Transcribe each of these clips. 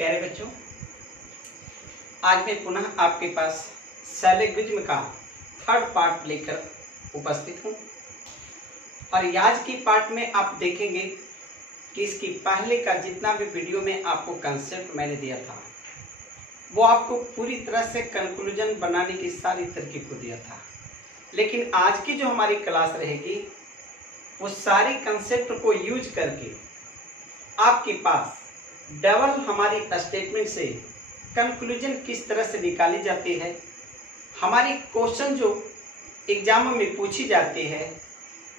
प्यारे बच्चों, आज मैं पुनः आपके पास सैलेगिज्म का थर्ड पार्ट लेकर उपस्थित हूँ। और आज की पार्ट में आप देखेंगे कि इसकी पहले का जितना भी वीडियो में आपको कंसेप्ट मैंने दिया था वो आपको पूरी तरह से कंक्लूजन बनाने की सारी तरकीब को दिया था। लेकिन आज की जो हमारी क्लास रहेगी वो सारी कंसेप्ट को यूज करके आपके पास डबल हमारी स्टेटमेंट से कंक्लूजन किस तरह से निकाली जाती है, हमारी क्वेश्चन जो एग्जामों में पूछी जाती है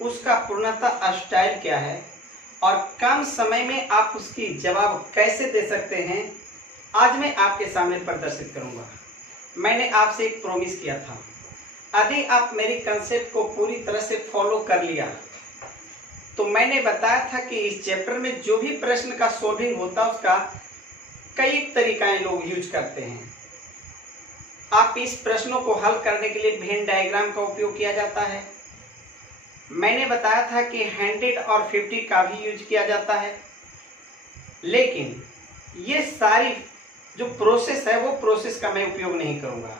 उसका पूर्णतः स्टाइल क्या है और कम समय में आप उसकी जवाब कैसे दे सकते हैं, आज मैं आपके सामने प्रदर्शित करूंगा। मैंने आपसे एक प्रॉमिस किया था, यदि आप मेरी कंसेप्ट को पूरी तरह से फॉलो कर लिया तो मैंने बताया था कि इस चैप्टर में जो भी प्रश्न का सॉल्विंग होता है उसका कई तरीकाएं लोग यूज करते हैं। आप इस प्रश्नों को हल करने के लिए वेन डायग्राम का उपयोग किया जाता है। मैंने बताया था कि 100 और 50 का भी यूज किया जाता है। लेकिन ये सारी जो प्रोसेस है वो प्रोसेस का मैं उपयोग नहीं करूंगा।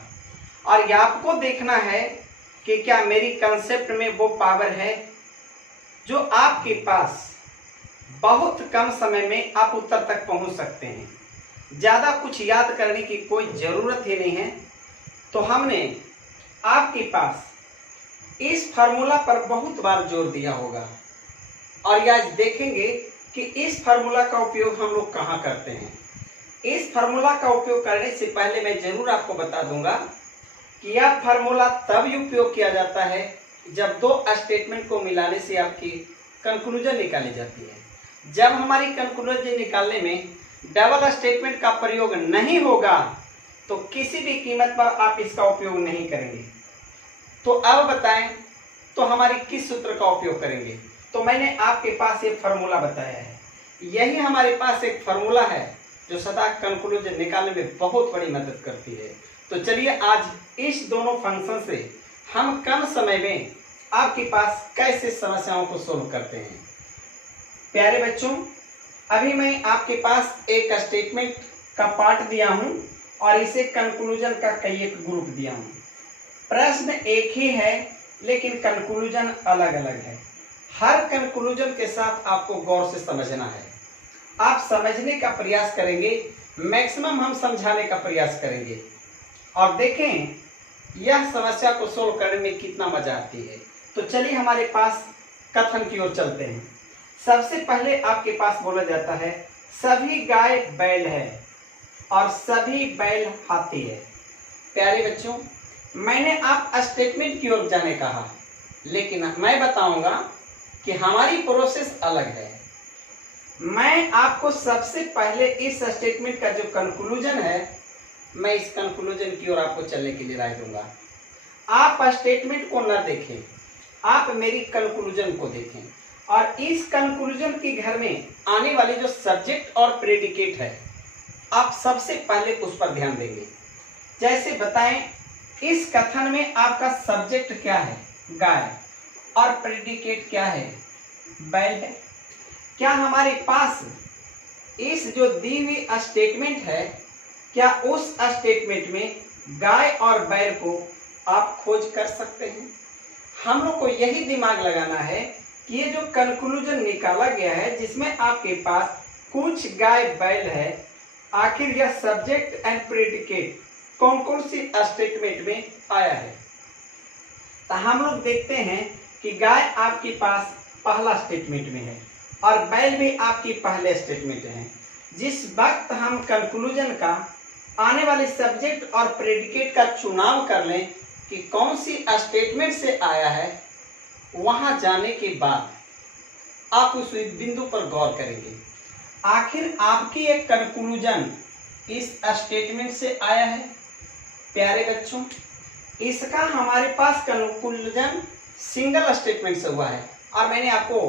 और ये आपको देखना है कि क्या मेरी कंसेप्ट में वो पावर है जो आपके पास बहुत कम समय में आप उत्तर तक पहुंच सकते हैं। ज़्यादा कुछ याद करने की कोई ज़रूरत ही नहीं है। तो हमने आपके पास इस फार्मूला पर बहुत बार जोर दिया होगा और आज देखेंगे कि इस फार्मूला का उपयोग हम लोग कहाँ करते हैं। इस फार्मूला का उपयोग करने से पहले मैं ज़रूर आपको बता दूंगा कि यह फार्मूला तब उपयोग किया जाता है जब दो स्टेटमेंट को मिलाने से आपकी कंक्लूजन निकाली जाती है। जब हमारी कंक्लूजन निकालने में डबल स्टेटमेंट का प्रयोग नहीं होगा तो किसी भी कीमत पर आप इसका उपयोग नहीं करेंगे। तो अब बताएं तो हमारी किस सूत्र का उपयोग करेंगे। तो मैंने आपके पास एक फार्मूला बताया है, यही हमारे पास एक फार्मूला है जो सदा कंक्लूजन निकालने में बहुत बड़ी मदद करती है। तो चलिए आज इस दोनों फंक्शन से हम कम समय में आपके पास कैसे समस्याओं को सोल्व करते हैं। प्यारे बच्चों, अभी मैं आपके पास एक स्टेटमेंट का पार्ट दिया हूं और इसे कंक्लूजन का कई एक ग्रुप दिया हूं। प्रश्न एक ही है लेकिन कंक्लूजन अलग अलग है। हर कंक्लूजन के साथ आपको गौर से समझना है। आप समझने का प्रयास करेंगे, मैक्सिमम हम समझाने का प्रयास करेंगे और देखें यह समस्या को सोल्व करने में कितना मजा आती है। तो चलिए हमारे पास कथन की ओर चलते हैं। सबसे पहले आपके पास बोला जाता है सभी गाय बैल है और सभी बैल हाथी है। प्यारे बच्चों, मैंने आप स्टेटमेंट की ओर जाने कहा, लेकिन मैं बताऊंगा कि हमारी प्रोसेस अलग है। मैं आपको सबसे पहले इस स्टेटमेंट का जो कंक्लूजन है, मैं इस कंक्लूजन की ओर आपको चलने के लिए राय दूंगा। आप स्टेटमेंट को न देखें, आप मेरी कंक्लूजन को देखें और इस कंक्लूजन के घर में आने वाली जो सब्जेक्ट और प्रेडिकेट है आप सबसे पहले उस पर ध्यान देंगे। जैसे बताएं, इस कथन में आपका सब्जेक्ट क्या है? गाय, और प्रेडिकेट क्या है? बैल है। क्या हमारे पास इस जो दी हुई स्टेटमेंट है, क्या उस स्टेटमेंट में गाय और बैल को आप खोज कर सकते हैं? हम लोग को यही दिमाग लगाना है कि ये जो कंक्लूजन निकाला गया है जिसमें आपके पास कुछ गाय बैल है, आखिर यह सब्जेक्ट एंड प्रेडिकेट कौन कौन सी स्टेटमेंट में आया है। तो हम लोग देखते हैं कि गाय आपके पास पहला स्टेटमेंट में है और बैल भी आपकी पहले स्टेटमेंट है। जिस वक्त हम कंक्लूजन का आने वाले सब्जेक्ट और प्रेडिकेट का चुनाव कर लें कि कौन सी स्टेटमेंट से आया है, वहां जाने के बाद आप उस बिंदु पर गौर करेंगे। आखिर आपकी एक कंक्लूजन इस स्टेटमेंट से आया है। प्यारे बच्चों, इसका हमारे पास कंक्लूजन सिंगल स्टेटमेंट से हुआ है और मैंने आपको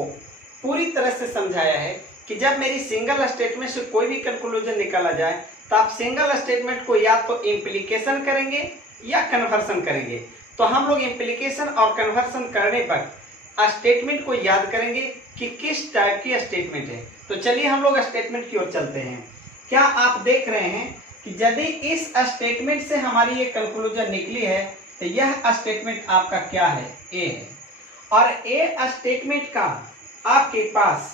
पूरी तरह से समझाया है कि जब मेरी सिंगल स्टेटमेंट से कोई भी कंक्लूजन निकाला जाए तो आप सिंगल स्टेटमेंट को या तो इम्प्लीकेशन करेंगे या कन्वर्सन करेंगे। तो हम लोग इम्प्लीकेशन और कन्वर्सन करने पर स्टेटमेंट को याद करेंगे कि किस टाइप की स्टेटमेंट है। तो चलिए हम लोग स्टेटमेंट की ओर चलते हैं। क्या आप देख रहे हैं कि यदि इस स्टेटमेंट से हमारी ये कंक्लूजन निकली है तो यह स्टेटमेंट आपका क्या है, ए है। और ए स्टेटमेंट का आपके पास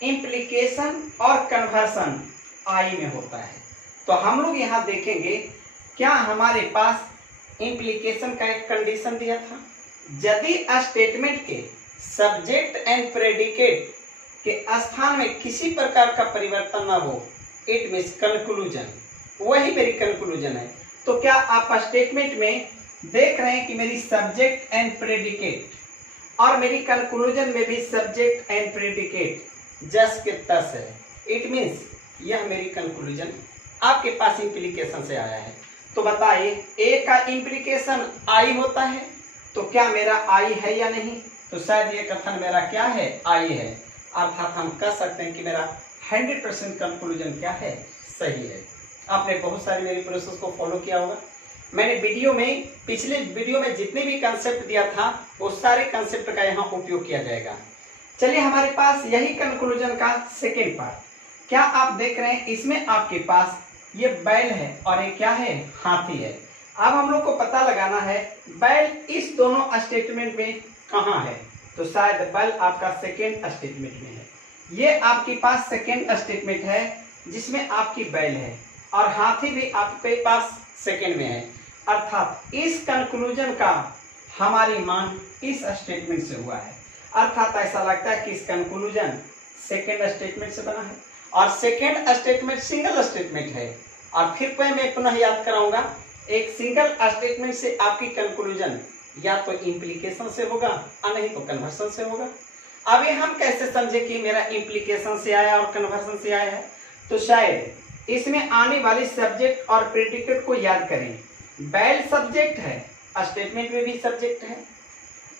इम्प्लीकेशन और कन्वर्सन आई में होता है। तो हम लोग यहाँ देखेंगे क्या हमारे पास इम्प्लीकेशन का एक कंडीशन दिया था, यदि स्टेटमेंट के सब्जेक्ट एंड प्रेडिकेट के स्थान में किसी प्रकार का परिवर्तन न हो, इट मीन्स कंक्लूजन, वही मेरी कंक्लूजन है। तो क्या आप स्टेटमेंट में देख रहे हैं कि मेरी सब्जेक्ट एंड प्रेडिकेट और मेरी कंक्लूजन में भी सब्जेक्ट एंड प्रेडिकेट जस के तस है। इट मीन्स यह मेरी कंक्लूजन आपके पास इम्प्लीकेशन से आया है। तो बताइए ए का इम्प्लीकेशन आई होता है, तो क्या मेरा आई है या नहीं? तो शायद ये कथन मेरा क्या है, आई है। अर्थात हम कह सकते हैं कि मेरा 100% कंक्लूजन क्या है, सही है। आपने बहुत सारी मेरी प्रोसेस को फॉलो किया होगा। मैंने पिछले वीडियो में जितने भी कंसेप्ट दिया था वो सारे कंसेप्ट का यहाँ उपयोग किया जाएगा। चलिए हमारे पास यही कंक्लूजन का सेकेंड पार्ट। क्या आप देख रहे हैं इसमें आपके पास ये बैल है और ये क्या है, हाथी है। अब हम लोग को पता लगाना है बैल इस दोनों स्टेटमेंट में कहाँ है। तो शायद बैल आपका सेकेंड स्टेटमेंट में है। ये आपके पास सेकेंड स्टेटमेंट है जिसमें आपकी बैल है और हाथी भी आपके पास सेकेंड में है। अर्थात इस कंक्लूजन का हमारी मान इस स्टेटमेंट से हुआ है। अर्थात ऐसा लगता है कि इस कंक्लूजन सेकेंड स्टेटमेंट से बना है और सेकेंड स्टेटमेंट सिंगल स्टेटमेंट है। और फिर मैं पुनः याद कराऊंगा, एक सिंगल स्टेटमेंट से आपकी कंक्लूजन या तो इम्प्लीकेशन से होगा और नहीं तो कन्वर्सन से होगा। अब ये हम कैसे समझे कि मेरा इम्प्लीकेशन से आया और कन्वर्सन से आया है? तो शायद इसमें आने वाली सब्जेक्ट और प्रेडिकेट को याद करें। बैल सब्जेक्ट है, स्टेटमेंट में भी सब्जेक्ट है।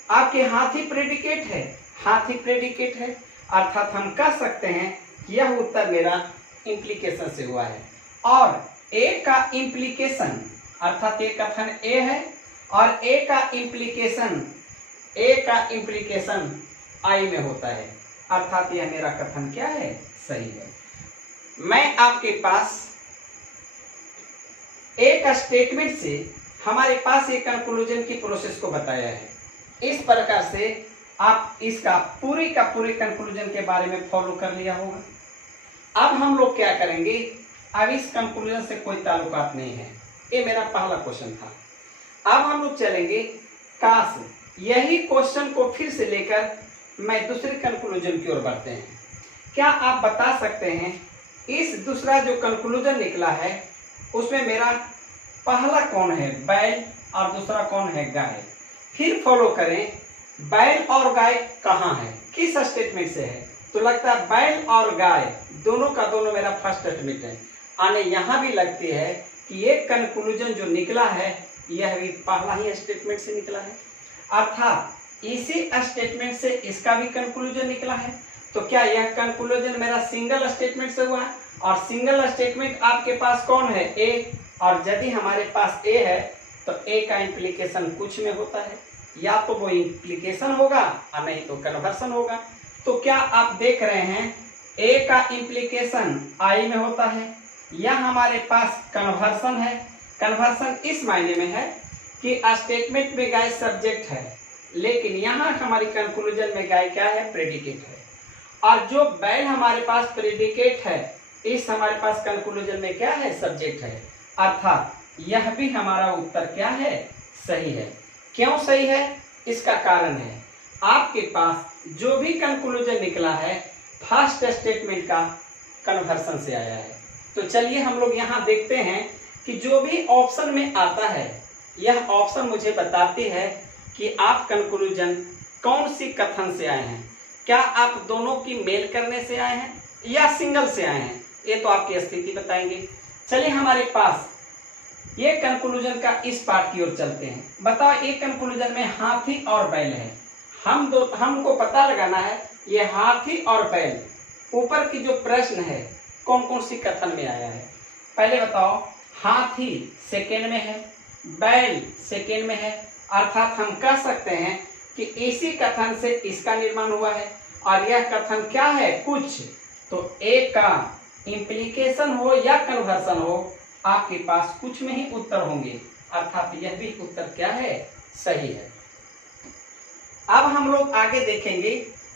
आपके हाथी प्रेडिकेट है, हाथी प्रेडिकेट है। अर्थात हम कह सकते हैं कि यह उत्तर मेरा इम्प्लीकेशन से हुआ है। और ए का इम्प्लीकेशन अर्थात ये कथन ए है और ए का इम्प्लीकेशन आई में होता है। अर्थात यह मेरा कथन क्या है, सही है। मैं आपके पास एक स्टेटमेंट से हमारे पास एक कंक्लूजन की प्रोसेस को बताया है। इस प्रकार से आप इसका पूरी का पूरे कंक्लूजन के बारे में फॉलो कर लिया होगा। अब हम लोग क्या करेंगे, अब इस कंक्लूजन से कोई ताल्लुकात नहीं है, ये मेरा पहला क्वेश्चन था। अब हम लोग चलेंगे काश यही क्वेश्चन को फिर से लेकर मैं दूसरे कंक्लूजन की ओर बढ़ते हैं। क्या आप बता सकते हैं इस दूसरा जो कंक्लूजन निकला है उसमें मेरा पहला कौन है, बैल, और दूसरा कौन है, गाय। फिर फॉलो करें बैल और गाय कहाँ है, किस स्टेटमेंट से है। तो लगता है बैल और गाय दोनों का दोनों मेरा फर्स्ट स्टेटमेंट है। आने यहाँ भी लगती है कि ये कंक्लूजन जो निकला है यह भी पहला ही स्टेटमेंट से निकला है। अर्थात इसी स्टेटमेंट से इसका भी कंक्लूजन निकला है। तो क्या यह कंक्लूजन मेरा सिंगल स्टेटमेंट से हुआ है? और सिंगल स्टेटमेंट आपके पास कौन है, ए। और यदि हमारे पास ए है तो ए का इम्प्लीकेशन कुछ में होता है, या तो वो इम्प्लीकेशन होगा और नहीं तो कन्वर्सन होगा। तो क्या आप देख रहे हैं ए का इम्प्लीकेशन आई में होता है, या हमारे पास कन्वर्सन है। कन्वर्सन इस मायने में है कि स्टेटमेंट में गाय सब्जेक्ट है, लेकिन यहाँ हमारी कंक्लूजन में गाय क्या है, प्रेडिकेट है। और जो बैल हमारे पास प्रेडिकेट है, इस हमारे पास कंक्लूजन में क्या है, सब्जेक्ट है। अर्थात यह भी हमारा उत्तर क्या है, सही है। क्यों सही है, इसका कारण है आपके पास जो भी कंक्लूजन निकला है फर्स्ट स्टेटमेंट का कन्वर्सन से आया है। तो चलिए हम लोग यहाँ देखते हैं कि जो भी ऑप्शन में आता है यह ऑप्शन मुझे बताती है कि आप कंक्लूजन कौन सी कथन से आए हैं। क्या आप दोनों की मेल करने से आए हैं या सिंगल से आए हैं, ये तो आपकी स्थिति बताएंगे। चलिए हमारे पास ये कंक्लूजन का इस पार्ट की ओर चलते हैं। बताओ एक कंक्लूजन में हाथी और बैल है। हमको पता लगाना है ये हाथी और बैल ऊपर की जो प्रश्न है कौन कौन सी कथन में आया है। पहले बताओ, हाथी सेकेंड में है, बैल सेकेंड में है। अर्थात हम कह सकते हैं कि इसी कथन से इसका निर्माण हुआ है और यह कथन क्या है, कुछ। तो ए का इम्प्लीकेशन हो या कन्वर्सन हो, आपके पास कुछ में ही उत्तर होंगे, अर्थात यह भी उत्तर क्या है, सही है। अब हम लोग आगे देखेंगे,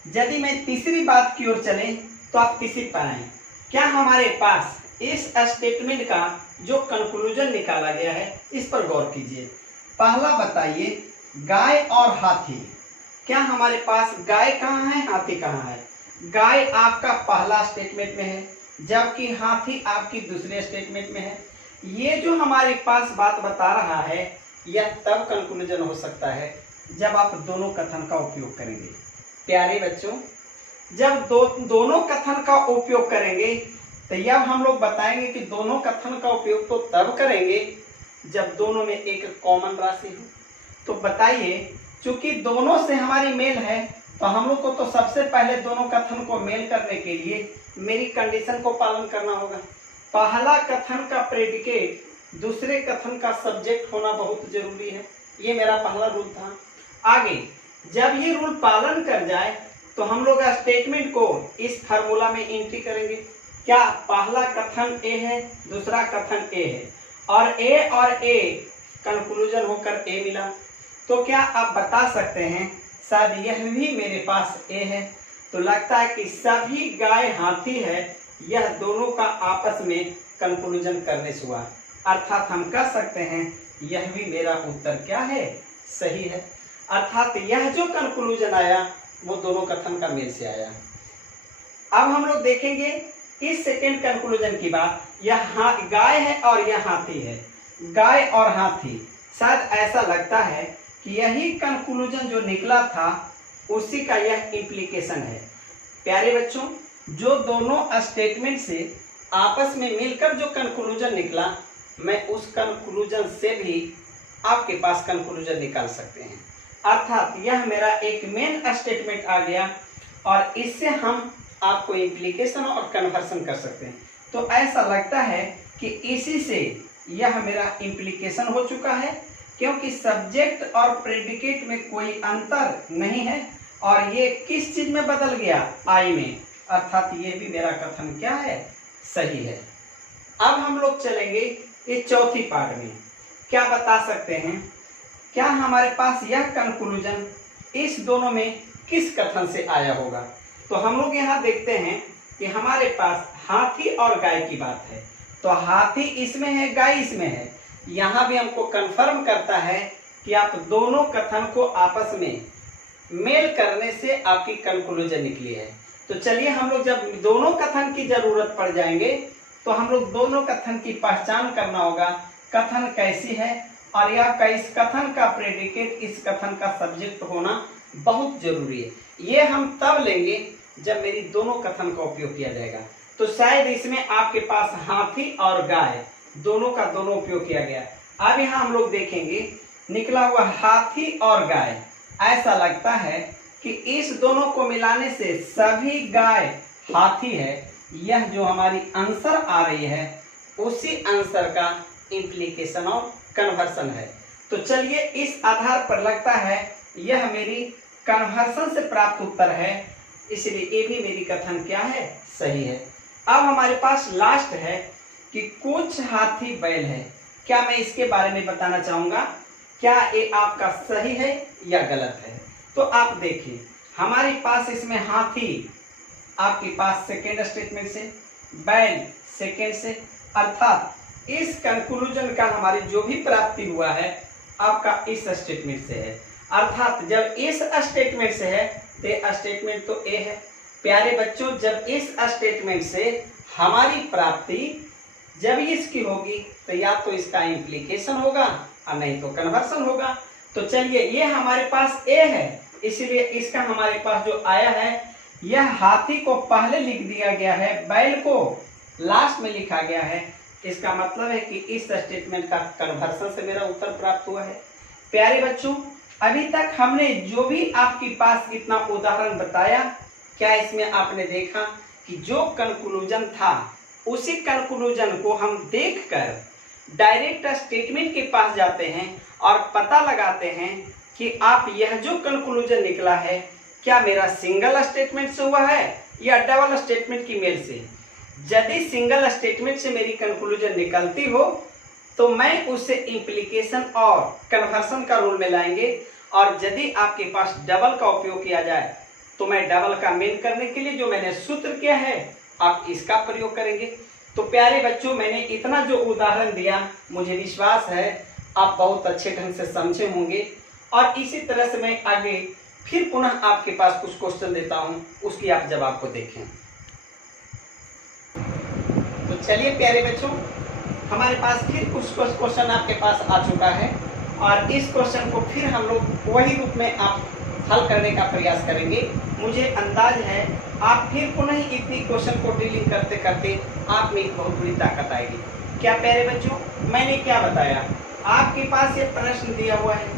यदि मैं तीसरी बात की ओर चले तो आप तीसरी पर आए। क्या हमारे पास इस स्टेटमेंट का जो कंक्लूजन निकाला गया है, इस पर गौर कीजिए। पहला बताइए, गाय और हाथी। क्या हमारे पास गाय कहाँ है, हाथी कहाँ है? गाय आपका पहला स्टेटमेंट में है, जबकि हाथी आपकी दूसरे स्टेटमेंट में है। ये जो हमारे पास बात बता रहा है, यह तब कंक्लूजन हो सकता है जब आप दोनों कथन का उपयोग करेंगे। प्यारे बच्चों, जब दोनों कथन का उपयोग करेंगे तो यह हम लोग बताएंगे कि दोनों कथन का उपयोग तो तब करेंगे जब दोनों में एक कॉमन राशि हो। तो बताइए, चूंकि दोनों से हमारी मेल है, तो हम लोग को तो सबसे पहले दोनों कथन को मेल करने के लिए मेरी कंडीशन को पालन करना होगा। पहला कथन का प्रेडिकेट दूसरे कथन का सब्जेक्ट होना बहुत जरूरी है। ये मेरा पहला रूल था। आगे जब ये रूल पालन कर जाए तो हम लोग स्टेटमेंट को इस फार्मूला में एंट्री करेंगे। क्या पहला कथन ए है, दूसरा कथन ए है, और ए कंक्लूजन होकर ए मिला, तो क्या आप बता सकते हैं शायद यह भी मेरे पास ए है? तो लगता है कि सभी गाय हाथी है, यह दोनों का आपस में कंक्लूजन करने से हुआ, अर्थात हम कह सकते हैं यह भी मेरा उत्तर क्या है, सही है। अर्थात यह जो कंक्लूजन आया वो दोनों कथन का मेल से आया। अब हम लोग देखेंगे इस सेकेंड कंक्लूजन की बात। यह गाय है और यह हाथी है। गाय और हाथी, शायद ऐसा लगता है कि यही कंक्लूजन जो निकला था उसी का यह इम्प्लीकेशन है। प्यारे बच्चों, जो दोनों स्टेटमेंट से आपस में मिलकर जो कंक्लूजन निकला, मैं उस कंक्लूजन से भी आपके पास कंक्लूजन निकाल सकते हैं। अर्थात यह मेरा एक मेन स्टेटमेंट आ गया और इससे हम आपको इम्प्लीकेशन और कन्वर्सन कर सकते हैं। तो ऐसा लगता है कि इसी से यह मेरा इम्प्लीकेशन हो चुका है, क्योंकि सब्जेक्ट और प्रेडिकेट में कोई अंतर नहीं है और ये किस चीज में बदल गया, आई में, अर्थात ये भी मेरा कथन क्या है, सही है। अब हम लोग चलेंगे इस चौथी पार्ट में। क्या बता सकते हैं, क्या हमारे पास यह कंक्लूजन इस दोनों में किस कथन से आया होगा? तो हम लोग यहाँ देखते हैं कि हमारे पास हाथी और गाय की बात है, तो हाथी इसमें है, गाय इसमें है। यहाँ भी हमको कंफर्म करता है कि आप दोनों कथन को आपस में मेल करने से आपकी कंक्लूजन निकली है। तो चलिए हम लोग जब दोनों कथन की जरूरत पड़ जाएंगे तो हम लोग दोनों कथन की पहचान करना होगा, कथन कैसी है और यह इस कथन का प्रेडिकेट इस कथन का सब्जेक्ट होना बहुत जरूरी है। ये हम तब लेंगे जब मेरी दोनों कथन का उपयोग किया जाएगा। तो शायद इसमें आपके पास हाथी और गाय दोनों का दोनों उपयोग किया गया। अब यहाँ हम लोग देखेंगे निकला हुआ हाथी और गाय, ऐसा लगता है कि इस दोनों को मिलाने से सभी गाय हाथी है। यह जो हमारी आंसर आ रही है उसी आंसर का इम्प्लीकेशन और कन्वर्सन है। तो चलिए इस आधार पर लगता है यह मेरी कन्वर्सन से प्राप्त उत्तर है, इसलिए ये भी मेरी कथन क्या है, सही है। अब हमारे पास लास्ट है कि कुछ हाथी बैल है। क्या मैं इसके बारे में बताना चाहूंगा, क्या ये आपका सही है या गलत है? तो आप देखिए हमारे पास इसमें हाथी आपके पास सेकेंड स्टेटमेंट से, बैल सेकेंड से, अर्थात इस कंक्लूजन का हमारी जो भी प्राप्ति हुआ है आपका इस स्टेटमेंट से है। अर्थात जब इस स्टेटमेंट से है तो स्टेटमेंट तो ए है। प्यारे बच्चों, जब इस स्टेटमेंट से हमारी प्राप्ति जब इसकी होगी तो या तो इसका इम्प्लीकेशन होगा और नहीं तो कन्वर्सन होगा। तो चलिए ये हमारे पास ए है, इसलिए इसका हमारे पास जो आया है यह हाथी को पहले लिख दिया गया है, बैल को लास्ट में लिखा गया है। इसका मतलब है कि इस स्टेटमेंट का कन्वर्सन से मेरा उत्तर प्राप्त हुआ है। प्यारे बच्चों, अभी तक हमने जो भी आपके पास इतना उदाहरण बताया, क्या इसमें आपने देखा कि जो कंक्लूजन था उसी कंक्लूजन को हम देखकर डायरेक्ट स्टेटमेंट के पास जाते हैं और पता लगाते हैं कि आप यह जो कंक्लूजन निकला है क्या मेरा सिंगल स्टेटमेंट से हुआ है या डबल स्टेटमेंट की मेल से। यदि सिंगल स्टेटमेंट से मेरी कंक्लूजन निकलती हो तो मैं उससे इंप्लीकेशन और कन्वर्सन का रूल में लाएंगे, और यदि आपके पास डबल का उपयोग किया जाए तो मैं डबल का मीन करने के लिए जो मैंने सूत्र किया है आप इसका प्रयोग करेंगे। तो प्यारे बच्चों, मैंने इतना जो उदाहरण दिया मुझे विश्वास है आप बहुत अच्छे ढंग से समझे होंगे, और इसी तरह से मैं आगे फिर पुनः आपके पास कुछ क्वेश्चन देता हूं, उसकी आप जवाब को देखें। तो चलिए प्यारे बच्चों, हमारे पास फिर कुछ क्वेश्चन आपके पास आ चुका है, और इस क्वेश्चन को फिर हम लोग वही रूप में आप हल करने का प्रयास करेंगे। मुझे अंदाज है आप फिर पुनः इतनी क्वेश्चन को डीलिंग करते करते आप में एक बहुत बड़ी ताकत आएगी। क्या प्यारे बच्चों, मैंने क्या बताया, आपके पास ये प्रश्न दिया हुआ है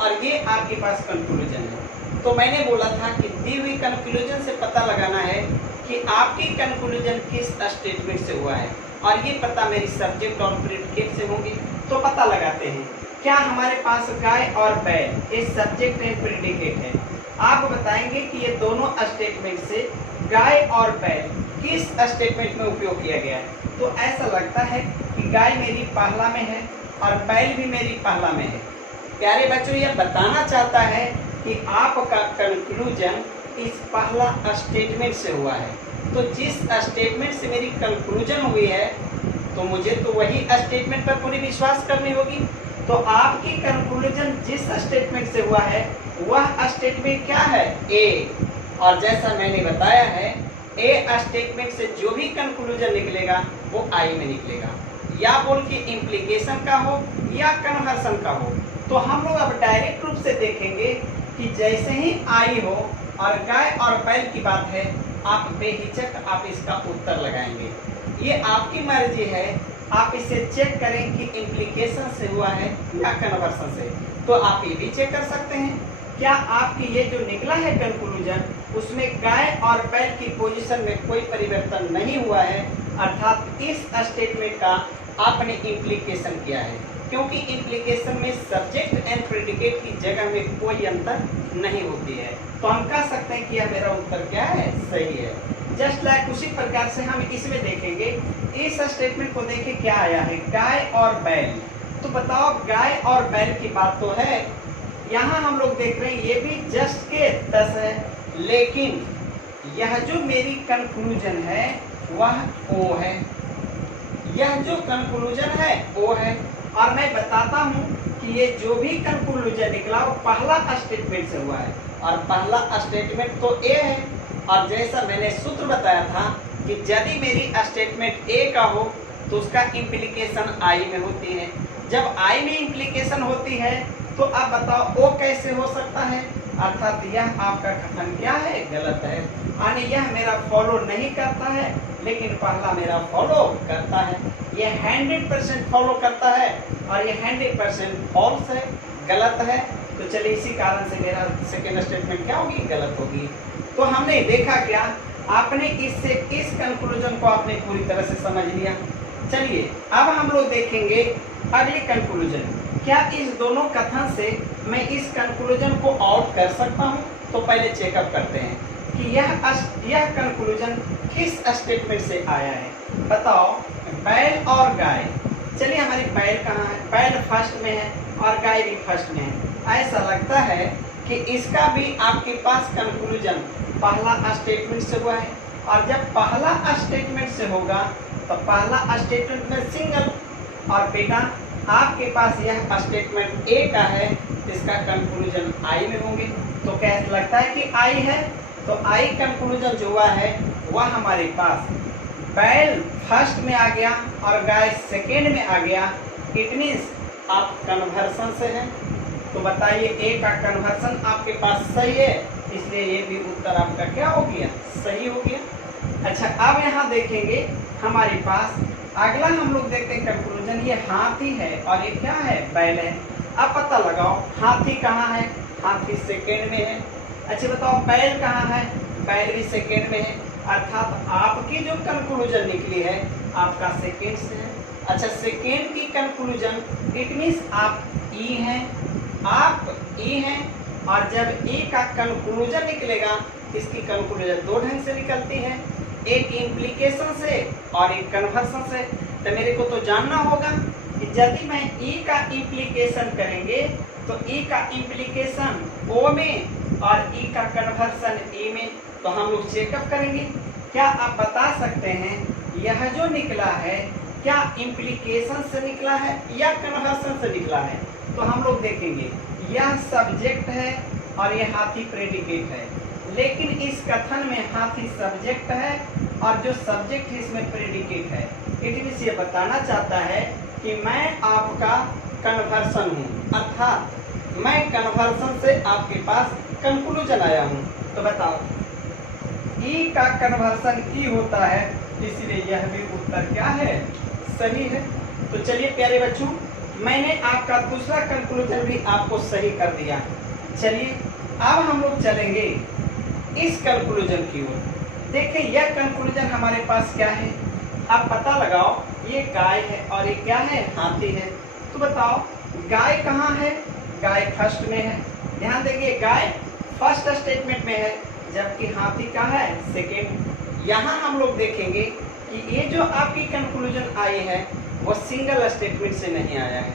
और ये आपके पास कंक्लूजन है। तो मैंने बोला था कि दी हुई कंक्लूजन से पता लगाना है कि आपकी कंक्लूजन किस स्टेटमेंट से हुआ है, और ये पता मेरी सब्जेक्ट और प्रेडिकेट से होंगी। तो पता लगाते हैं, क्या हमारे पास गाय और बैल ये सब्जेक्ट एंड प्रेडिकेट है। आप बताएंगे कि ये दोनों स्टेटमेंट से गाय और बैल किस स्टेटमेंट में उपयोग किया गया है। तो ऐसा लगता है कि गाय मेरी पहला में है और बैल भी मेरी पहला में है। प्यारे बच्चों, यह बताना चाहता है कि आपका कंक्लूजन इस पहला स्टेटमेंट से हुआ है। तो जिस स्टेटमेंट से मेरी कंक्लूजन हुई है तो मुझे तो वही स्टेटमेंट पर पूरी विश्वास करनी होगी। तो आपकी कंक्लूजन जिस स्टेटमेंट से हुआ है वह स्टेटमेंट क्या है, ए। और जैसा मैंने बताया है ए स्टेटमेंट से जो भी कंक्लूजन निकलेगा वो आई में निकलेगा, या बोल के इम्प्लीकेशन का हो या कन्वर्सन का हो। तो हम लोग अब डायरेक्ट रूप से देखेंगे कि जैसे ही आई हो और गाय और बैल की बात है आप बेहिचक आप इसका उत्तर लगाएंगे। ये आपकी मर्जी है, आप इसे चेक करें कि इम्प्लीकेशन से हुआ है या कन्वर्सन से। तो आप ये भी चेक कर सकते हैं क्या आपकी ये जो निकला है कंक्लूजन उसमें गाय और बैल की पोजीशन में कोई परिवर्तन नहीं हुआ है, अर्थात इस स्टेटमेंट का आपने इम्प्लीकेशन किया है, क्योंकि इम्प्लीकेशन में सब्जेक्ट एंड प्रेडिकेट की जगह में कोई अंतर नहीं होती है। तो हम कह सकते हैं कि यह मेरा उत्तर क्या है, सही है। जस्ट लाइक उसी प्रकार से हम इसमें देखेंगे, इस स्टेटमेंट को देखिए क्या आया है, गाय और बैल। तो बताओ गाय और बैल की बात तो है, यहाँ हम लोग देख रहे हैं ये भी जस्ट के 10 है, लेकिन यह जो मेरी कंक्लूजन है वह ओ है, यह जो कंक्लूजन है ओ है। और मैं बताता हूँ कि ये जो भी कंक्लूजन निकला वो पहला स्टेटमेंट से हुआ है, और पहला स्टेटमेंट तो ए है। और जैसा मैंने सूत्र बताया था कि यदि मेरी स्टेटमेंट ए का हो तो उसका इम्प्लीकेशन आई में होती है। जब आई में इम्प्लीकेशन होती है तो अब बताओ ओ कैसे हो सकता है, अर्थात यह आपका कथन क्या है, गलत है। यानी यह मेरा फॉलो नहीं करता है, लेकिन पहला मेरा फॉलो करता है। यह 100% फॉलो करता है और यह 100% फॉल्स है, गलत है। तो चलिए इसी कारण से मेरा सेकेंड स्टेटमेंट क्या होगी, गलत होगी। तो हमने देखा क्या, आपने इससे इस कंक्लूजन को आपने पूरी तरह से समझ लिया। चलिए अब हम लोग देखेंगे अगली कंक्लूजन। क्या इस दोनों कथन से मैं इस कंक्लूजन को आउट कर सकता हूं? तो पहले चेकअप करते हैं कि यह कंक्लूजन किस स्टेटमेंट से आया है। बताओ बैल और गाय। चलिए हमारी बैल कहाँ है, बैल फर्स्ट में है और गाय भी फर्स्ट में है। ऐसा लगता है कि इसका भी आपके पास कंक्लूजन पहला स्टेटमेंट से हुआ है, और जब पहला स्टेटमेंट से होगा तो पहला स्टेटमेंट में सिंगल, और बेटा आपके पास यह स्टेटमेंट ए का है, इसका कंक्लूजन आई में होंगे। तो कैसा लगता है कि आई है, तो आई कंक्लूजन जो हुआ है वह हमारे पास बैल फर्स्ट में आ गया और गाय सेकेंड में आ गया। इट मीन्स आप कन्वर्सन से हैं। तो बताइए ए का कन्वर्सन आपके पास सही है, इसलिए ये भी उत्तर आपका क्या हो गया, सही हो गया। अच्छा अब यहाँ देखेंगे हमारे पास अगला हम लोग देखते हैं कंक्लूजन, ये हाथी है और ये क्या है, बैल है। अब पता लगाओ हाथी कहाँ है, हाथी सेकेंड में है। अच्छा बताओ बैल कहाँ है, बैल भी सेकेंड में है, अर्थात आपकी जो कंक्लूजन निकली है आपका सेकेंड से है। अच्छा सेकेंड की कंक्लूजन इट मीन्स आप ई हैं, आप ई हैं, और जब ई का कंक्लूजन निकलेगा इसकी कंक्लूजन दो ढंग से निकलती है। एक इम्प्लीकेशन से और एक कन्वर्सन से। तो मेरे को तो जानना होगा कि यदि मैं ई का इम्प्लीकेशन करेंगे तो ई का इम्प्लीकेशन ओ में और ई का कन्वर्सन ई में, तो हम लोग चेकअप करेंगे। क्या आप बता सकते हैं यह जो निकला है क्या इम्प्लीकेशन से निकला है या कन्वर्सन से निकला है? तो हम लोग देखेंगे यह सब्जेक्ट है और यह हाथी प्रेडिकेट है, लेकिन इस कथन में हाथी सब्जेक्ट है और जो सब्जेक्ट है इसमें प्रेडिकेट है। इट मींस ये बताना चाहता है कि मैं आपका कन्वर्सन हूँ, अर्थात मैं कन्वर्सन से आपके पास कंक्लूजन आया हूँ। तो बताओ ई का कन्वर्सन ई होता है, इसलिए यह भी उत्तर क्या है? सही है। तो चलिए प्यारे बच्चों, मैंने आपका दूसरा कंक्लूजन भी आपको सही कर दिया। चलिए अब हम लोग चलेंगे इस कंक्लूजन की ओर। देखिए यह कंक्लूजन हमारे पास क्या है, आप पता लगाओ। ये गाय है और ये क्या है? हाथी है। तो बताओ गाय कहाँ है? गाय फर्स्ट में है। ध्यान देंगे गाय फर्स्ट स्टेटमेंट में है, जबकि हाथी का है सेकेंड। यहाँ हम लोग देखेंगे कि ये जो आपकी कंक्लूजन आई है वो सिंगल स्टेटमेंट से नहीं आया है,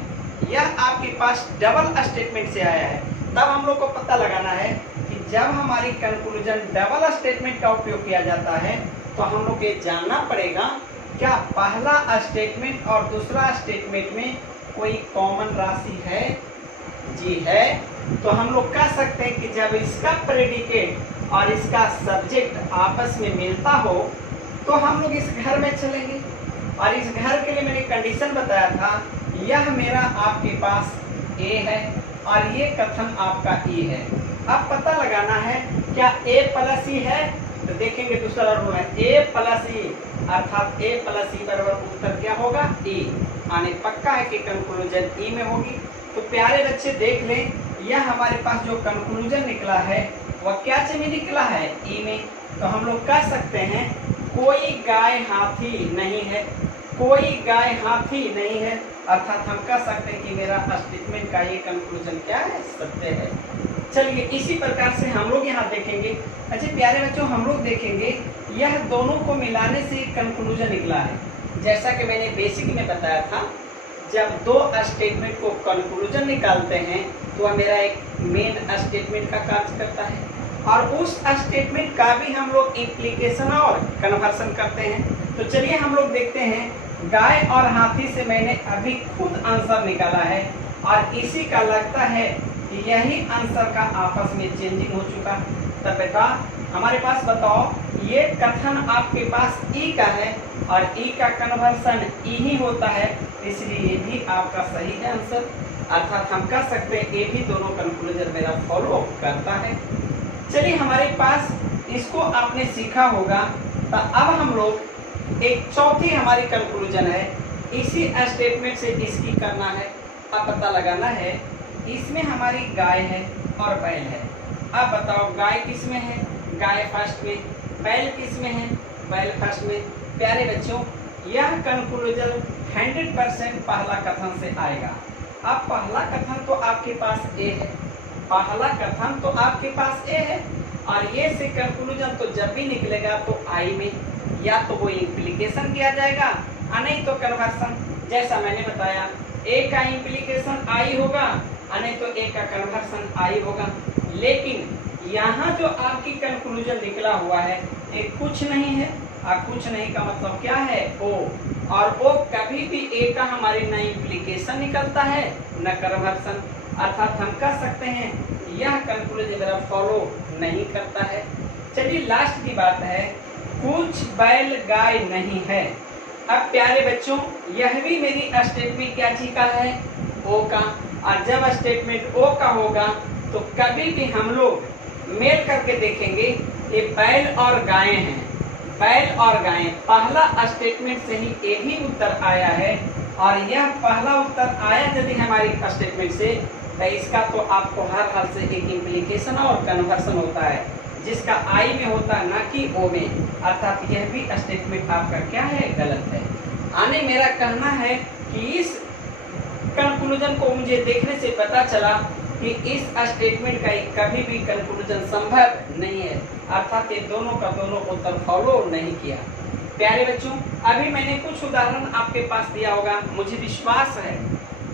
यह आपके पास डबल स्टेटमेंट से आया है। तब हम लोग को पता लगाना है कि जब हमारी कंक्लूजन डबल स्टेटमेंट का उपयोग किया जाता है तो हम लोग ये जानना पड़ेगा क्या पहला स्टेटमेंट और दूसरा स्टेटमेंट में कोई कॉमन राशि है? जी है। तो हम लोग कह सकते हैं कि जब इसका प्रेडिकेट और इसका सब्जेक्ट आपस में मिलता हो तो हम लोग इस घर में चलेंगे। और इस घर के लिए मैंने कंडीशन बताया था, यह मेरा आपके पास ए है और ये कथन आपका ई है। अब पता लगाना है क्या ए प्लस ई है? तो देखेंगे दूसरा रूल है ए प्लस ई, अर्थात ए प्लस ई बराबर उत्तर क्या होगा? ई। आने पक्का है कि कंक्लूजन ई में होगी। तो प्यारे बच्चे देख लें, यह हमारे पास जो कंक्लूजन निकला है वह क्या में निकला है? ई में। तो हम लोग कह सकते हैं कोई गाय हाथी नहीं है, कोई गाय हाथी नहीं है, अर्थात हम कह सकते हैं कि मेरा स्टेटमेंट का ये कंक्लूजन क्या है? सत्य है। चलिए इसी प्रकार से हम लोग यहाँ देखेंगे। अच्छा प्यारे बच्चों, हम लोग देखेंगे यह दोनों को मिलाने से एक कंक्लूजन निकला है। जैसा कि मैंने बेसिक में बताया था, जब दो स्टेटमेंट को कंक्लूजन निकालते हैं तो वह मेरा एक मेन स्टेटमेंट का कार्य करता है और उस स्टेटमेंट का भी हम लोग इम्प्लीकेशन और कन्वर्सन करते हैं। तो चलिए हम लोग देखते हैं गाय और हाथी से मैंने अभी खुद आंसर निकाला है और इसी का लगता है कि यही आंसर का आपस में चेंजिंग हो चुका। तब बेटा हमारे पास बताओ ये कथन आपके पास ई का है और ई का कन्वर्सन ई ही होता है, इसलिए ये भी आपका सही है आंसर। अर्थात हम कह सकते हैं ये भी दोनों कंक्लूजन मेरा फॉलो करता है। चलिए हमारे पास इसको आपने सीखा होगा। तो अब हम लोग एक चौथी हमारी कंक्लूजन है, इसी स्टेटमेंट से इसकी करना है। अब पता लगाना है इसमें हमारी गाय है और बैल है। अब बताओ गाय किस में है? गाय फर्स्ट में। बैल किस में है? बैल फर्स्ट में। प्यारे बच्चों यह कंक्लूजन 100% पहला कथन से आएगा। अब पहला कथन तो आपके पास ए है, पहला कथन तो आपके पास ए है और ये से कंक्लूजन तो जब भी निकलेगा तो आई में या तो वो इम्प्लीकेशन किया जाएगा और नहीं तो कन्वर्सन। जैसा मैंने बताया ए का इम्प्लीकेशन आई होगा और नहीं तो ए का कन्वर्सन आई होगा। लेकिन यहाँ जो आपकी कंक्लूजन निकला हुआ है ये कुछ नहीं है और कुछ नहीं का मतलब क्या है? ओ। और ओ कभी भी ए का हमारे न इम्प्लीकेशन निकलता है न कन्वर्सन, अर्थात हम कह सकते हैं यह कंक्लूजन मेरा फॉलो नहीं करता है। चलिए लास्ट की बात है, कुछ बैल गाय नहीं है। अब प्यारे बच्चों यह भी मेरी स्टेटमेंट क्या चीज का है? ओ का। और जब स्टेटमेंट ओ का होगा तो कभी भी हम लोग मेल करके देखेंगे ये बैल और गायें हैं, बैल और गायें। पहला स्टेटमेंट से ही ये भी उत्तर आया है और यह पहला उत्तर आया यदि हमारी स्टेटमेंट से, तो इसका तो आपको हर हाल से एक इम्प्लीकेशन और कन्वर्सन होता है जिसका आई में होता है ना कि ओ में, अर्थात यह भी स्टेटमेंट आपका क्या है? गलत है। आने मेरा कहना है कि इस कंक्लूजन को मुझे देखने से पता चला कि इस स्टेटमेंट का कभी भी कंक्लूजन संभव नहीं है, अर्थात ये दोनों का दोनों उत्तर फॉलो नहीं किया। प्यारे बच्चों, अभी मैंने कुछ उदाहरण आपके पास दिया होगा, मुझे विश्वास है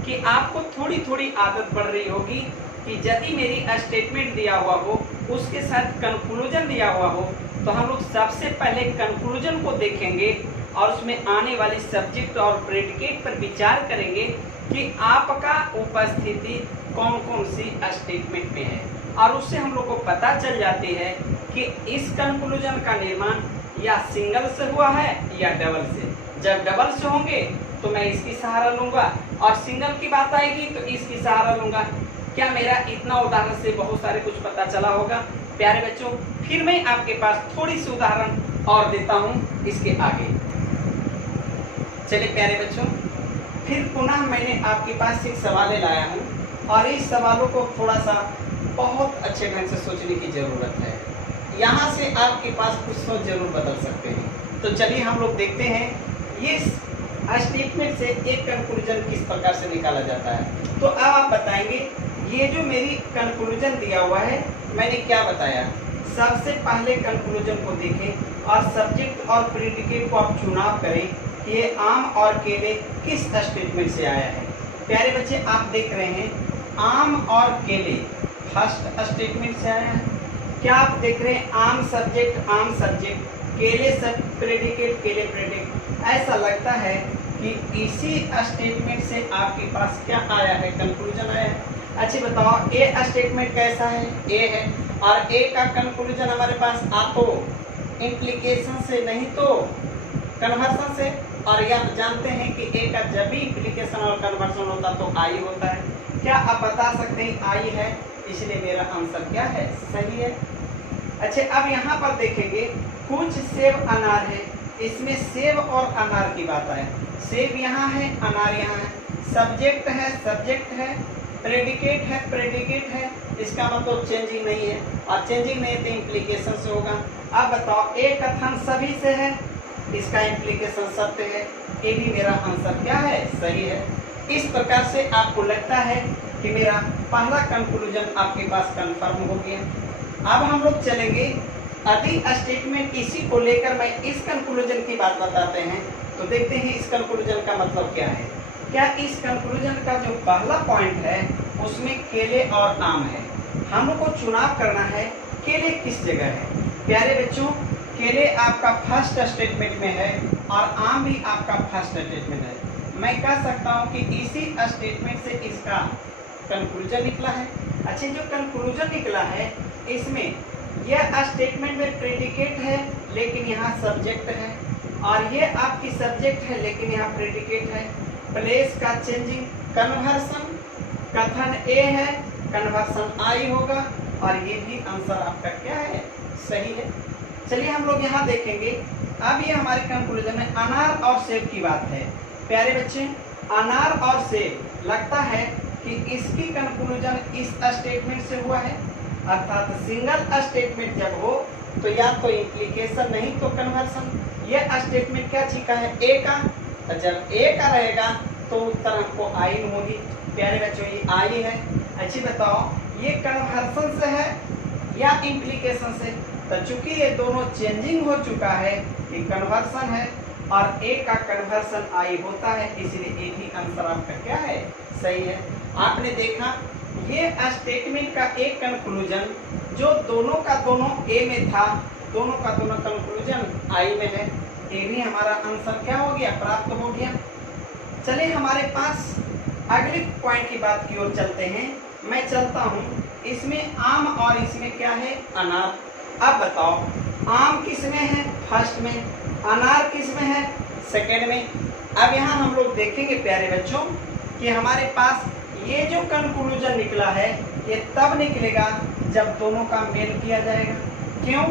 कि आपको थोड़ी थोड़ी आदत पड़ रही होगी कि यदि मेरी स्टेटमेंट दिया हुआ हो उसके साथ कंक्लूजन दिया हुआ हो तो हम लोग सबसे पहले कंक्लूजन को देखेंगे और उसमें आने वाली सब्जेक्ट और प्रेडिकेट पर विचार करेंगे कि आपका उपस्थिति कौन कौन सी स्टेटमेंट में है, और उससे हम लोग को पता चल जाती है कि इस कंक्लूजन का निर्माण या सिंगल से हुआ है या डबल से। जब डबल से होंगे तो मैं इसकी सहारा लूंगा और सिंगल की बात आएगी तो इसकी सहारा लूंगा। क्या मेरा इतना उदाहरण से बहुत सारे कुछ पता चला होगा? प्यारे बच्चों, फिर मैं आपके पास थोड़ी सी उदाहरण और देता हूँ इसके आगे। चलिए प्यारे बच्चों, फिर पुनः मैंने आपके पास एक सवाल लाया हूँ और इस सवालों को थोड़ा सा बहुत अच्छे ढंग से सोचने की जरूरत है। यहाँ से आपके पास कुछ सोच जरूर बदल सकते हैं। तो चलिए हम लोग देखते हैं ये स्टेटमेंट से एक कंक्लूजन किस प्रकार से निकाला जाता है। तो अब आप बताएंगे, ये जो मेरी कंक्लूजन दिया हुआ है मैंने क्या बताया? सबसे पहले कंक्लूजन को देखें और सब्जेक्ट और प्रेडिकेट को आप चुनाव करें कि ये आम और केले किस स्टेटमेंट से आया है। प्यारे बच्चे, आप देख रहे हैं आम और केले फर्स्ट स्टेटमेंट से आया है। क्या आप देख रहे हैं आम सब्जेक्ट केले सब प्रेडिकेट केले प्रेडिकेट। ऐसा लगता है कि इसी स्टेटमेंट से आपके पास क्या आया है? कंक्लूजन आया है। अच्छा बताओ, ए स्टेटमेंट कैसा है? ए है, और ए का कंक्लूजन हमारे पास आपको इम्प्लीकेशन से नहीं तो कन्वर्सन से, और यह जानते हैं कि ए का जब भी इम्प्लीकेशन और कन्वर्सन होता तो आई होता है। क्या आप बता सकते हैं आई है, इसलिए मेरा आंसर क्या है? सही है। अच्छा, अब यहाँ पर देखेंगे कुछ सेब अनार है, इसमें सेब और अनार की बात है। सेब यहाँ है, अनार यहाँ है, सब्जेक्ट है, प्रेडिकेट है, इसका मतलब चेंजिंग नहीं है, और चेंजिंग नहीं है तो इम्प्लीकेशन से होगा। अब बताओ, ए कथन सभी से है, इसका इम्प्लीकेशन सत्य है, ये भी मेरा आंसर क्या है? सही है। इस प्रकार से आपको लगता है कि मेरा पहला कंक्लूजन आपके पास कंफर्म हो गया। अब हम लोग चलेंगे अगली स्टेटमेंट, इसी को लेकर मैं इस कंक्लूजन की बात बताते हैं। तो देखते हैं इस कंक्लूजन का मतलब क्या है। क्या इस कंक्लूजन का जो पहला पॉइंट है उसमें केले और आम है। हम लोग को चुनाव करना है केले किस जगह है। प्यारे बच्चों, केले आपका फर्स्ट स्टेटमेंट में है और आम भी आपका फर्स्ट स्टेटमेंट है। मैं कह सकता हूं कि इसी स्टेटमेंट से इसका कंक्लूजन निकला है। अच्छा, जो कंक्लूजन निकला है इसमें यह स्टेटमेंट में प्रेडिकेट है लेकिन यहाँ सब्जेक्ट है, और ये आपकी सब्जेक्ट है लेकिन यहाँ प्रेडिकेट है। प्लेस का चेंजिंग, कन्वर्सन, कथन ए है, कन्वर्सन आई होगा, और ये भी आंसर आपका क्या है? सही है। चलिए हम लोग यहाँ देखेंगे। अब ये हमारे कंक्लूजन में अनार और सेब की बात है। प्यारे बच्चे, अनार और सेब लगता है कि इसकी कंक्लूजन इस स्टेटमेंट से हुआ है, अर्थात सिंगल स्टेटमेंट जब हो तो या तो इम्प्लीकेशन नहीं तो कन्वर्सन। यह स्टेटमेंट क्या चीका है? ए का, तो जब ए का रहेगा तो उत्तर हमको आई होगी। प्यारे बच्चों, ये आई है। अच्छी बताओ, ये कन्वर्सन से है या इम्प्लीकेशन से? तो चूंकि ये दोनों चेंजिंग हो चुका है, ये कन्वर्सन है और ए का कन्वर्सन आई होता है, इसलिए ए भी आंसर आपका क्या है? सही है। आपने देखा ये स्टेटमेंट का एक कंक्लूजन जो दोनों का दोनों ए में था, दोनों का दोनों कंक्लूजन आई में है, ये भी हमारा आंसर क्या हो गया? प्राप्त हो गया। चलिए हमारे पास अगले पॉइंट की बात की ओर चलते हैं। मैं चलता हूँ, इसमें आम और इसमें क्या है? अनार। अब बताओ, आम किस में है? फर्स्ट में। अनार किस में है? सेकेंड में। अब यहाँ हम लोग देखेंगे प्यारे बच्चों कि हमारे पास ये जो कंक्लूजन निकला है ये तब निकलेगा जब दोनों का मेल किया जाएगा। क्यों?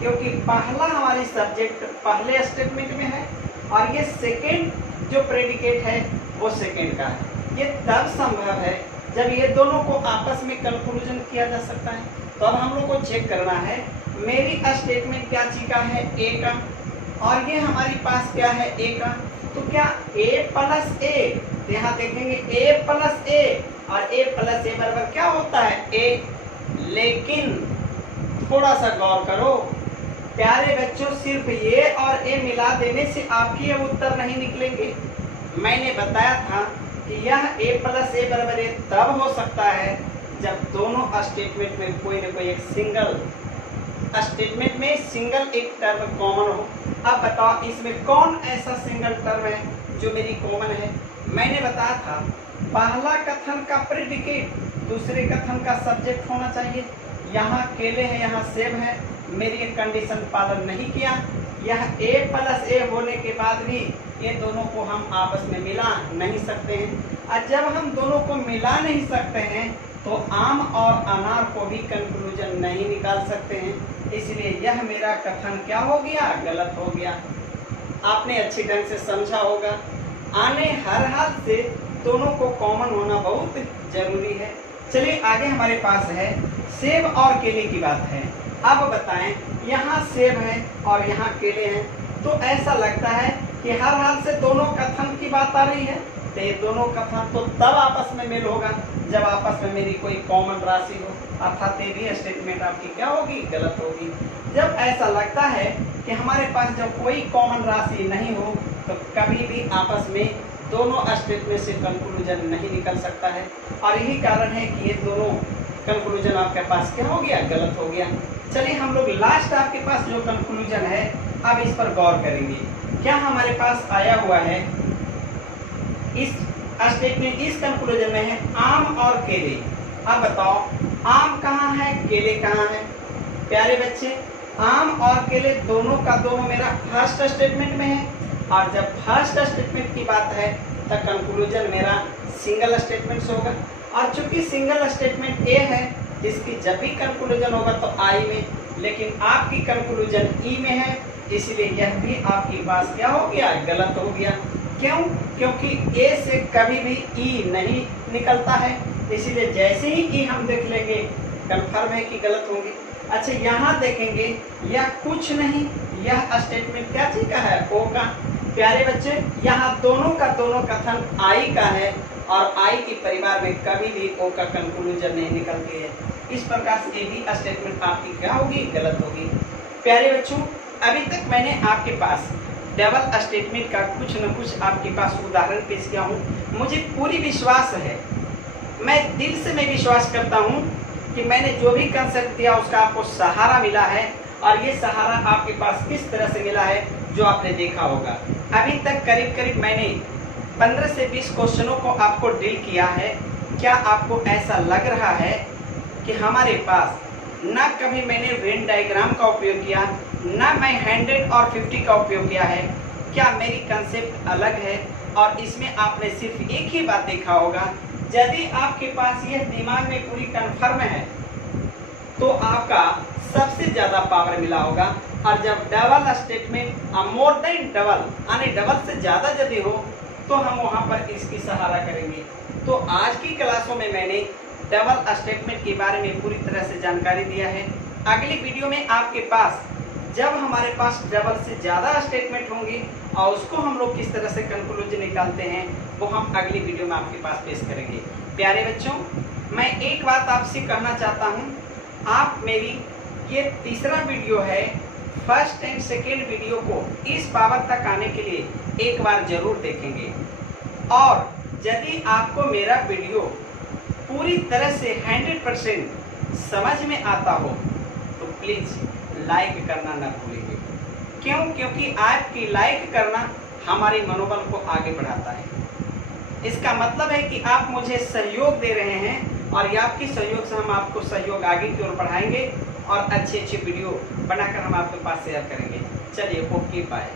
क्योंकि पहला हमारी सब्जेक्ट पहले स्टेटमेंट में है और ये सेकेंड जो प्रेडिकेट है वो सेकेंड का है। ये तब संभव है जब ये दोनों को आपस में कंक्लूजन किया जा सकता है। तो अब हम लोग को चेक करना है, मेरी स्टेटमेंट क्या चीज का है? ए का, और ये हमारी पास क्या है? ए का। तो क्या a प्लस ए, यहाँ देखेंगे a प्लस ए और a प्लस ए बराबर क्या होता है a। लेकिन थोड़ा सा गौर करो प्यारे बच्चों, सिर्फ ये और ए मिला देने से आपके ये उत्तर नहीं निकलेंगे। मैंने बताया था कि यह a प्लस ए बराबर ए तब हो सकता है जब दोनों स्टेटमेंट में कोई न कोई एक सिंगल स्टेटमेंट में सिंगल एक टर्म कॉमन हो। अब बताओ इसमें कौन ऐसा सिंगल टर्म है जो मेरी कॉमन है। मैंने बताया था पहला कथन का प्रेडिकेट दूसरे कथन का सब्जेक्ट होना चाहिए। यहाँ केले हैं, यहाँ सेब है, मेरी एक कंडीशन पालन नहीं किया। यह a प्लस ए होने के बाद भी ये दोनों को हम आपस में मिला नहीं सकते हैं। और जब हम दोनों को मिला नहीं सकते हैं तो आम और अनार को भी कंक्लूजन नहीं निकाल सकते हैं। इसलिए यह मेरा कथन क्या हो गया, गलत हो गया। आपने अच्छी ढंग से समझा होगा। आने हर हाल से दोनों को कॉमन होना बहुत जरूरी है। चलिए आगे हमारे पास है सेब और केले की बात है। अब बताएं यहाँ सेब है और यहाँ केले हैं, तो ऐसा लगता है कि हर हाल से दोनों कथन की बात आ रही है। तो ये दोनों कथन तो तब आपस में मेल होगा जब आपस में मेरी कोई कॉमन राशि हो, अर्थात ये भी स्टेटमेंट आपकी क्या होगी, गलत होगी। जब ऐसा लगता है कि हमारे पास जब कोई कॉमन राशि नहीं हो तो कभी भी आपस में दोनों स्टेटमेंट से कंक्लूजन नहीं निकल सकता है। और यही कारण है कि ये दोनों कंक्लूजन आपके पास क्या हो गया, गलत हो गया। चलिए हम लोग लास्ट आपके पास जो कंक्लूजन है अब इस पर गौर करेंगे। क्या हमारे पास आया हुआ है इस स्टेटमेंट, इस कंक्लूजन में है आम और केले। अब बताओ आम कहाँ है, केले कहाँ है। प्यारे बच्चे, आम और केले दोनों का दोनों मेरा फर्स्ट स्टेटमेंट में है, और जब फर्स्ट स्टेटमेंट की बात है तो कंक्लूजन मेरा सिंगल स्टेटमेंट से होगा। और चूंकि सिंगल स्टेटमेंट ए है जिसकी जब भी कंक्लूजन होगा तो आई में, लेकिन आपकी कंक्लूजन ई में है, इसलिए यह भी आपके पास क्या हो गया, गलत हो गया। क्यों? क्योंकि ए से कभी भी ई नहीं निकलता है, इसलिए जैसे ही ई हम देख लेंगे कन्फर्म है कि गलत होंगे। अच्छा यहाँ देखेंगे यह कुछ नहीं, यह स्टेटमेंट क्या चीज का है, ओ का। प्यारे बच्चे यहाँ दोनों का दोनों कथन आई का है और आई के परिवार में कभी भी ओ का कंक्लूजन नहीं निकलती है। इस प्रकार से भी स्टेटमेंट आपकी क्या होगी, गलत होगी। प्यारे बच्चों, अभी तक मैंने आपके पास डबल स्टेटमेंट का कुछ न कुछ आपके पास उदाहरण पेश किया हूँ। मुझे पूरी विश्वास है, मैं दिल से मैं विश्वास करता हूँ कि मैंने जो भी कंसेप्ट दिया उसका आपको सहारा मिला है, और ये सहारा आपके पास किस तरह से मिला है जो आपने देखा होगा। अभी तक करीब करीब मैंने 15 से 20 क्वेश्चनों को आपको डील किया है। क्या आपको ऐसा लग रहा है कि हमारे पास ना कभी मैंने वेन डायग्राम का उपयोग किया, ना मैं 100 और 50 का उपयोग किया है? क्या मेरी कंसेप्ट अलग है? और इसमें आपने सिर्फ एक ही बात देखा होगा, यदि आपके पास यह दिमाग में पूरी कन्फर्म है तो आपका सबसे ज़्यादा पावर मिला होगा। और जब double statement more than double यानी डबल से ज़्यादा यदि हो तो हम वहाँ पर इसकी सहारा करेंगे। तो आज की क्लासों में मैंने डबल स्टेटमेंट के बारे में पूरी तरह से जानकारी दिया है। अगली वीडियो में आपके पास जब हमारे पास डबल से ज़्यादा स्टेटमेंट होंगे और उसको हम लोग किस तरह से कंक्लूजन निकालते हैं वो हम अगली वीडियो में आपके पास पेश करेंगे। प्यारे बच्चों, मैं एक बात आपसे कहना चाहता हूँ, आप मेरी ये तीसरा वीडियो है, फर्स्ट एंड सेकेंड वीडियो को इस पावर तक आने के लिए एक बार जरूर देखेंगे। और यदि आपको मेरा वीडियो पूरी तरह से 100% समझ में आता हो तो प्लीज़ लाइक करना न भूलिए। क्यों? क्योंकि आपकी लाइक करना हमारे मनोबल को आगे बढ़ाता है। इसका मतलब है कि आप मुझे सहयोग दे रहे हैं और आपके सहयोग से हम आपको सहयोग आगे की ओर बढ़ाएंगे और अच्छे अच्छे वीडियो बनाकर हम आपके पास शेयर करेंगे। चलिए, ओके, बाय।